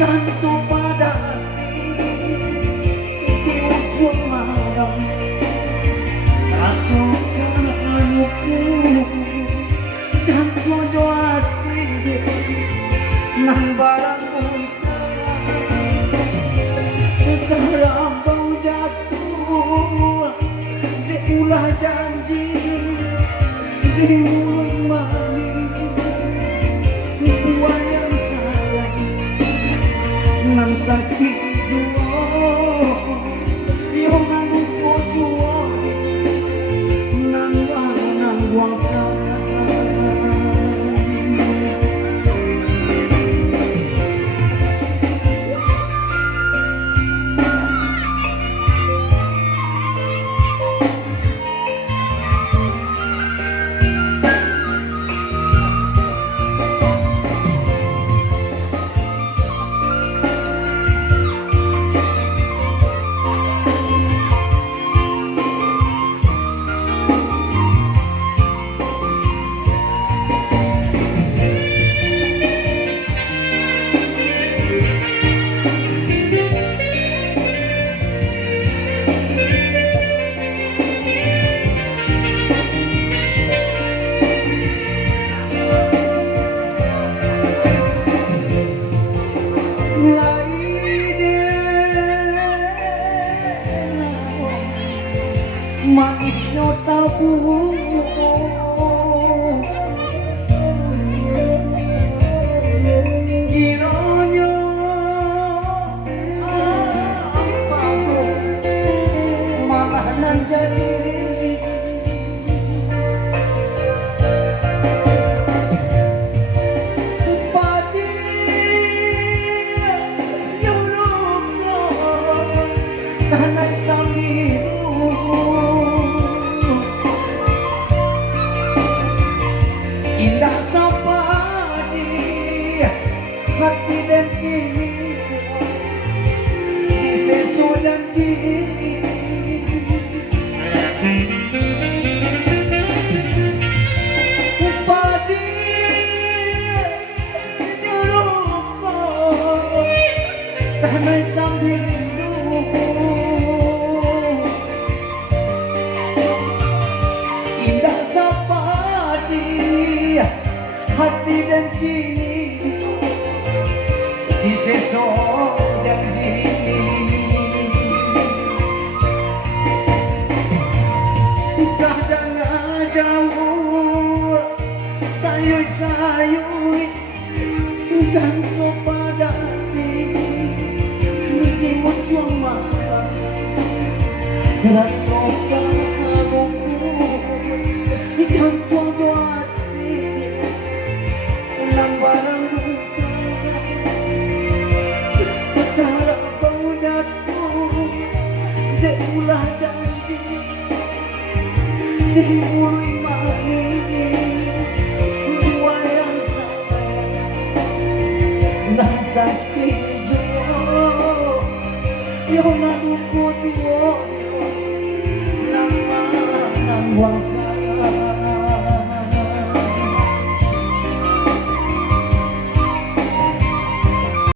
Gantung pada di ujung malam, rasukan anakku dan jodoh hati nan barang sekarang bau jatuh di ulah janji di mulut manis buah yang sayang nan sakit juo yo nan upo juo nan wangkan manisnya tabu kiranya apa malah nan jadi padi yuluko tanah sambil indah sapadi hati dan kini di sesu janji padi nyuruhku tanah sambil rindu indah sapadi hati dan kini di sesok janji kadang jauh sayur-sayur dan kepada hati di ujung mata rasakan aku yang jodoh hati nan barang sekarang bau jatuh di ulah janji di mulut manis dua yang sayang nan sakit juo yo nan upo juo nan wangkan